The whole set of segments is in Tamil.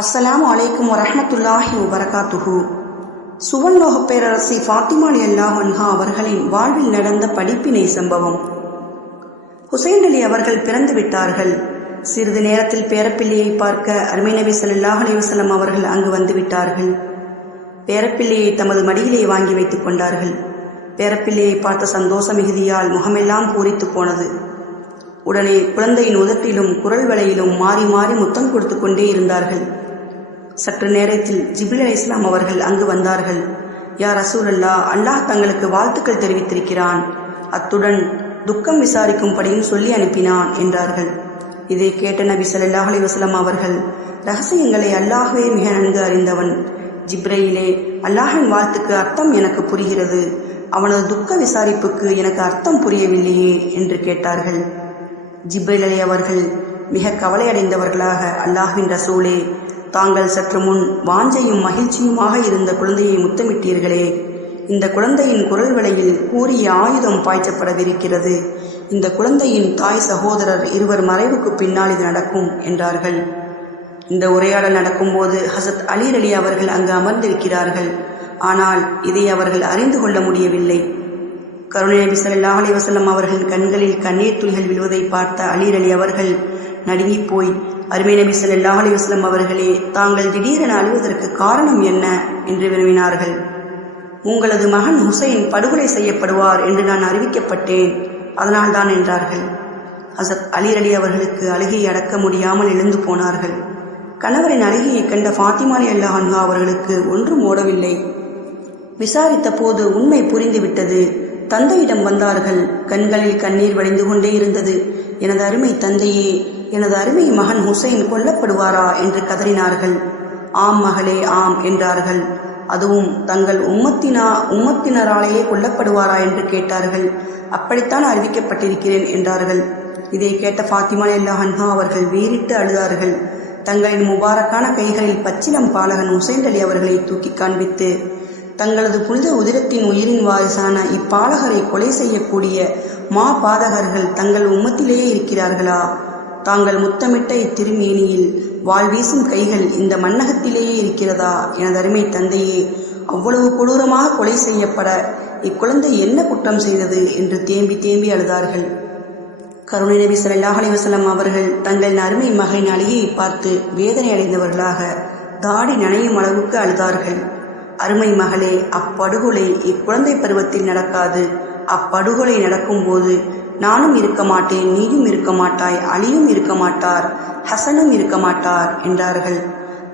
அஸ்ஸலாமு அலைக்கும் வரஹ்மத்துல்லாஹி வபரகாத்துஹு. சுவர்லோக பேரரசி ஃபாத்திமா ரலியல்லாஹு அன்ஹா அவர்களின் வாழ்வில் நடந்த படிப்பினை சம்பவம். ஹுசைன் அலி அவர்கள் பிறந்து விட்டார்கள். சிறிது நேரத்தில் பேரப்பிள்ளையை பார்க்க அருமை நபி ஸல்லல்லாஹு அலைஹி வஸல்லம் அவர்கள் அங்கு வந்து விட்டார்கள். பேரப்பிள்ளையை தமது மடியிலே வாங்கி வைத்துக் கொண்டார்கள். பேரப்பிள்ளையை பார்த்த சந்தோஷ மிகுதியால் முகமெல்லாம் பூரித்து போனது. உடனே குழந்தையின் உதட்டிலும் குரல் வளையிலும் மாறி மாறி முத்தம் கொடுத்து கொண்டே இருந்தார்கள். சற்று நேரத்தில் ஜிப்ரீல் அலைஹிஸ்ஸலாம் அவர்கள் அங்கு வந்தார்கள். யா ரசூலல்லாஹ், அல்லாஹ் தங்களுக்கு வாழ்த்துக்கள் தெரிவித்திருக்கிறான், அத்துடன் துக்கம் விசாரிக்கும்படியும் சொல்லி அனுப்பினான் என்றார்கள். இதை கேட்ட நபி ஸல்லல்லாஹு அலைஹி வஸல்லம் அவர்கள், ரகசியங்களை அல்லாஹ்வே மிக நன்கு அறிந்தவன். ஜிப்ரீலே, அல்லாஹின் வாழ்த்துக்கு அர்த்தம் எனக்கு புரிகிறது, அவனது துக்க விசாரிப்புக்கு எனக்கு அர்த்தம் புரியவில்லையே என்று கேட்டார்கள். ஜிப்ரீல் அலி அவர்கள் மிக கவலையடைந்தவர்களாக, அல்லாஹ்வின் ரசூலே, தாங்கள் சற்று முன் வாஞ்சையும் மகிழ்ச்சியுமாக இருந்த குழந்தையை முத்தமிட்டீர்களே, இந்த குழந்தையின் குரல் வளையில் கூறிய ஆயுதம் பாய்ச்சப்படவிருக்கிறது. இந்த குழந்தையின் தாய் சகோதரர் இருவர் மறைவுக்கு பின்னால் இது நடக்கும் என்றார்கள். இந்த உரையாடல் நடக்கும்போது ஹசரத் அலி அலி அவர்கள் அங்கு அமர்ந்திருக்கிறார்கள். ஆனால் இதை அவர்கள் அறிந்து கொள்ள முடியவில்லை. கருணை நபி ஸல்லல்லாஹு அலைஹி வஸல்லம் அவர்களின் கண்களில் கண்ணீர் துளிகள் விழுவதை பார்த்த அலி அலி அவர்கள் நடுங்கி போய், அருமை நபி ஸல்லல்லாஹு அலைஹி வஸல்லம் அவர்களே, தாங்கள் திடீரென அழுவதற்கு காரணம் என்ன என்று வினவினார்கள். உங்களது மகன் ஹுசைன் படுகொலை செய்யப்படுவார் என்று நான் அறிவிக்கப்பட்டேன், அதனால்தான் என்றார்கள். ஹசரத் அலி அலி அவர்களுக்கு அழுகையை அடக்க முடியாமல் எழுந்து போனார்கள். கணவரின் அழுகையை கண்ட ஃபாத்திமா ரலியல்லாஹு அன்ஹா அவர்களுக்கு ஒன்றும் ஓடவில்லை. விசாரித்த போது உண்மை புரிந்துவிட்டது. தந்தையிடம் வந்தார்கள். கண்களில் கண்ணீர் வடிந்து கொண்டே இருந்தது. எனது அருமை தந்தையே, எனது அருமை மகன் ஹுசைன் கொல்லப்படுவாரா என்று கதறினார்கள். ஆம் மகளே, ஆம் என்றார்கள். அதுவும் தங்கள் உம்மத்தினராலேயே கொல்லப்படுவாரா என்று கேட்டார்கள். அப்படித்தான் அறிவிக்கப்பட்டிருக்கிறேன் என்றார்கள். இதை கேட்ட ஃபாத்திமா ரலியல்லாஹு அன்ஹா அவர்கள் வீறிட்டு அழுதார்கள். தங்களின் முபாரக்கான கைகளில் பச்சிலம் பாலகன் ஹுசைன் அலி அவர்களை தூக்கி காண்பித்து, தங்களது புனித உதிரத்தின் உயிரின் வாரிசான இப்பாலகரை கொலை செய்யக்கூடிய மா பாதகர்கள் தங்கள் உம்மத்திலேயே இருக்கிறார்களா? தாங்கள் முத்தமிட்ட இத்திருமேனியில் வாழ்வீசும் கைகள் இந்த மன்னகத்திலேயே இருக்கிறதா? எனது அருமை தந்தையே, அவ்வளவு கொடூரமாக கொலை செய்யப்பட இக்குழந்தை என்ன குற்றம் செய்தது என்று தேம்பி தேம்பி அழுதார்கள். கருணை நபி ஸல்லல்லாஹு அலைஹி வஸல்லம் அவர்கள் தங்களின் அருமை மகனின் அழுகையை பார்த்து வேதனை அடைந்தவர்களாக தாடி நனையும் அளவுக்கு அழுதார்கள். அருமை மகளே, அப்படுகொலை இக்குழந்தை பருவத்தில் நடக்காது. அப்படுகொலை நடக்கும்போது நானும் இருக்க மாட்டேன், நீயும் இருக்க மாட்டாய், அலியும் இருக்க மாட்டார், ஹசனும் இருக்க மாட்டார் என்றார்கள்.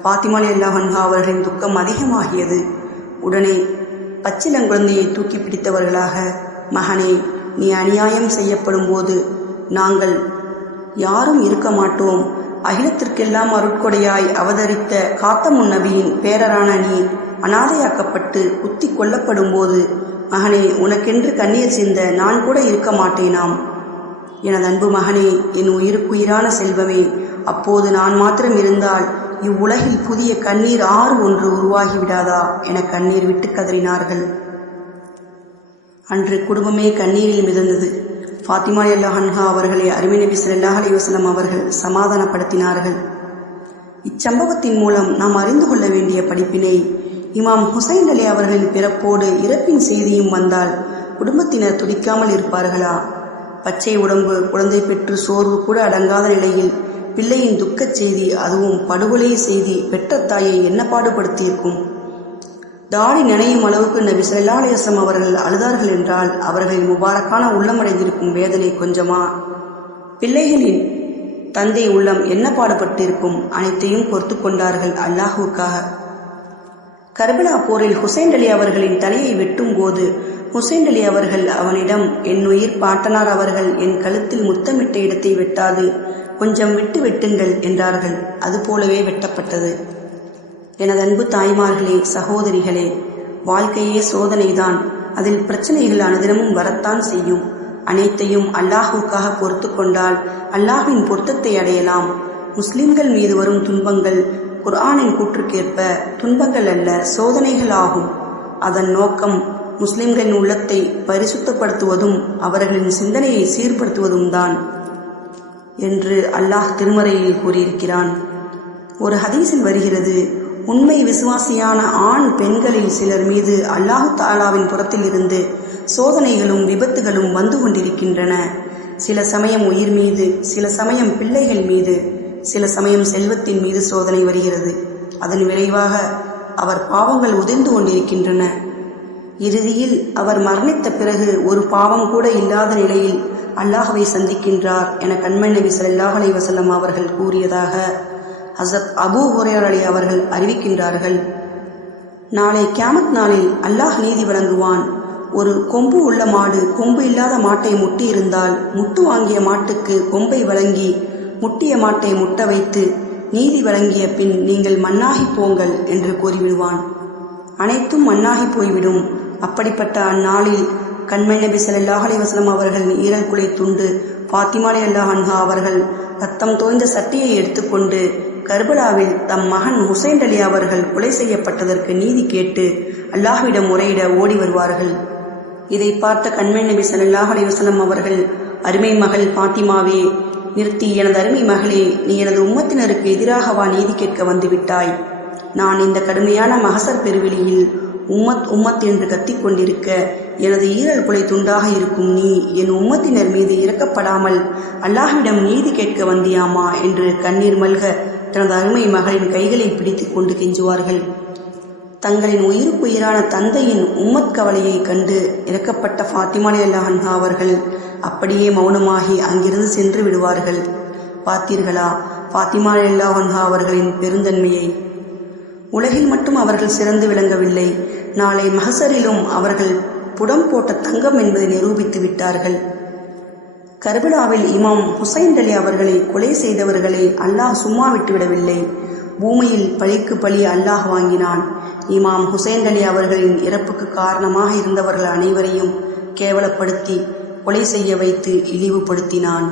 ஃபாத்திமா ரலியல்லாஹு அன்ஹா அவர்களின் துக்கம் அதிகமாகியது. உடனே பச்சிலங்குழந்தையை தூக்கி பிடித்தவர்களாக, மகனே, நீ அநியாயம் செய்யப்படும் போது நாங்கள் யாரும் இருக்க மாட்டோம். அகிலத்திற்கெல்லாம் அருட்கொடையாய் அவதரித்த காத்தமுன் நபியின் பேரரான நீ அனாதையாக்கப்பட்டு குத்தி கொல்லப்படும் போது, மகனே, உனக்கென்று கண்ணீர் சிந்த நான் கூட இருக்க மாட்டேனாம். எனது அன்பு மகனே, என் உயிருக்குயிரான செல்வமே, அப்போது நான் மாத்திரம் இருந்தால் இவ்வுலகில் புதிய கண்ணீர் ஆறு ஒன்று உருவாகிவிடாதா என கண்ணீர் விட்டு கதறினார்கள். அன்று குடும்பமே கண்ணீரில் மிதந்தது. ஃபாத்திமா ரலியல்லாஹு அன்ஹா அவர்களை அருமை நபி ஸல்லல்லாஹு அலைஹி வஸல்லம் அவர்கள் சமாதானப்படுத்தினார்கள். இச்சம்பவத்தின் மூலம் நாம் அறிந்து கொள்ள வேண்டிய படிப்பினை: இமாம் ஹுசைன் அலி அவர்களின் பிறப்போடு இறப்பின் செய்தியும் வந்தால் குடும்பத்தினர் துடிக்காமல் இருப்பார்களா? பச்சை உடம்பு குழந்தை பெற்று சோர்வு கூட அடங்காத நிலையில் பிள்ளையின் துக்கச் செய்தி, அதுவும் படுகொலை செய்தி பெற்ற தாயை என்ன பாடுபடுத்தியிருக்கும்? தாடி நினையும் அளவுக்கு நபி ஸல்லல்லாஹு அலைஹி வஸல்லம் அவர்கள் அழுதார்கள் என்றால் அவர்களின் முபாரக்கான உள்ளமடைந்திருக்கும் வேதனை கொஞ்சமா? பிள்ளைகளின் தந்தை உள்ளம் என்ன பாடுபட்டிருக்கும்? அனைத்தையும் பொறுத்து கொண்டார்கள் அல்லாஹுக்காக. கர்பலா போரில் ஹுசைன் அலி அவர்களின் தலையை வெட்டும் போது ஹுசைன் அலி அவர்கள் அவனிடம், என் உயிர் பாட்டனார் அவர்கள் என் கழுத்தில் முத்தமிட்ட இடத்தை வெட்டாது கொஞ்சம் விட்டு வெட்டுங்கள் என்றார்கள். அதுபோலவே வெட்டப்பட்டது. எனது அன்பு தாய்மார்களே, சகோதரிகளே, வாழ்க்கையே சோதனைதான். அதில் பிரச்சனைகள் அனுதினமும் வரத்தான் செய்யும். அனைத்தையும் அல்லாஹுக்காக பொறுத்து கொண்டால் அல்லாஹ்வின் பொருத்தத்தை அடையலாம். முஸ்லிம்கள் மீது வரும் துன்பங்கள் குர்ஆனின் கூற்றுக்கேற்ப துன்பங்கள் அல்ல, சோதனைகள் ஆகும். அதன் நோக்கம் முஸ்லிம்களின் உள்ளத்தை பரிசுத்தப்படுத்துவதும் அவர்களின் சிந்தனையை சீர்படுத்துவதும் தான் என்று அல்லாஹ் திருமறையில் கூறியிருக்கிறான். ஒரு ஹதீஸில் வருகிறது, உண்மை விசுவாசியான ஆண் பெண்களில் சிலர் மீது அல்லாஹு தாலாவின் புறத்தில் இருந்து சோதனைகளும் விபத்துகளும் வந்து கொண்டிருக்கின்றன. சில சமயம் உயிர் மீது, சில சமயம் பிள்ளைகள் மீது, சில சமயம் செல்வத்தின் மீது சோதனை வருகிறது. அதன் விளைவாக அவர் பாவங்கள் உதிர்ந்து கொண்டிருக்கின்றன. இறுதியில் அவர் மரணித்த பிறகு ஒரு பாவம் கூட இல்லாத நிலையில் அல்லாஹ்வை சந்திக்கின்றார் என கண்மணி நபி ஸல்லல்லாஹு அலைஹி வஸல்லம் அவர்கள் கூறியதாக ஹஸரத் அபூ ஹுரைரா அவர்கள் அறிவிக்கின்றார்கள். நாளை கியாமத் நாளில் அல்லாஹ் நீதி வழங்குவான். ஒரு கொம்பு உள்ள மாடு கொம்பு இல்லாத மாட்டை முட்டி இருந்தால் முட்டு வாங்கிய மாட்டுக்கு கொம்பை வழங்கி முட்டிய மாட்டை முட்ட வைத்து நீதி வழங்கிய பின் நீங்கள் மண்ணாகி போங்கள் என்று கூறிவிடுவான். அனைத்தும் மண்ணாகி போய்விடும். அப்படிப்பட்ட அந்நாளில் கண்மணி நபி ஸல்லல்லாஹு அலைஹி வஸல்லம் அவர்கள் ஈரல் குலை துண்டு ஃபாத்திமா ரலியல்லாஹு அன்ஹா அவர்கள் ரத்தம் தோய்ந்த சட்டியை எடுத்துக்கொண்டு கர்பலாவில் தம் மகன் ஹுசைன் அலி அவர்கள் கொலை செய்யப்பட்டதற்கு நீதி கேட்டு அல்லாஹ்விடம் முறையிட ஓடி வருவார்கள். இதை பார்த்த கண்மணி நபி ஸல்லல்லாஹு அலைஹி வஸல்லம் அவர்கள், அருமை மகள் ஃபாத்திமாவே, நிறுத்தி, எனது அருமை மகளே, நீ எனது உம்மத்தினருக்கு எதிராகவா நீதி கேட்க வந்துவிட்டாய்? நான் இந்த கடுமையான மகசர் பெருவெளியில் உம்மத் என்று கத்திக்கொண்டிருக்க எனது ஈரல் குலை துண்டாக இருக்கும் நீ என் உம்மத்தினர் மீது இறக்கப்படாமல் அல்லாஹ்விடம் நீதி கேட்க வந்தியாமா என்று கண்ணீர் மல்க தனது அருமை மகளின் கைகளை பிடித்து கொண்டு கெஞ்சுவார்கள். தங்களின் உயிருக்குயிரான தந்தையின் உம்மத் கவலையை கண்டு இறக்கப்பட்ட ஃபாத்திமா ரலியல்லாஹு அன்ஹா அவர்கள் அப்படியே மௌனமாகி அங்கிருந்து சென்று விடுவார்கள். பார்த்தீர்களா ஃபாத்திமா ரலியல்லாஹு அன்ஹா அவர்களின் பெருந்தன்மையை? உலகில் மட்டும் அவர்கள் சிறந்து விளங்கவில்லை, நாளை மஹசரிலும் அவர்கள் புடம் போட்ட தங்கம் என்பதை நிரூபித்து விட்டார்கள். கர்பலாவில் இமாம் ஹுசைன் அலி அவர்களை கொலை செய்தவர்களை அல்லாஹ் சும்மா விட்டுவிடவில்லை. பூமியில் பழிக்கு பழி அல்லாஹ் வாங்கினான். இமாம் ஹுசைன் அலி அவர்களின் இறப்புக்கு காரணமாக இருந்தவர்கள் அனைவரையும் கேவலப்படுத்தி கொலை செய்ய வைத்து இழிவுபடுத்தினான்.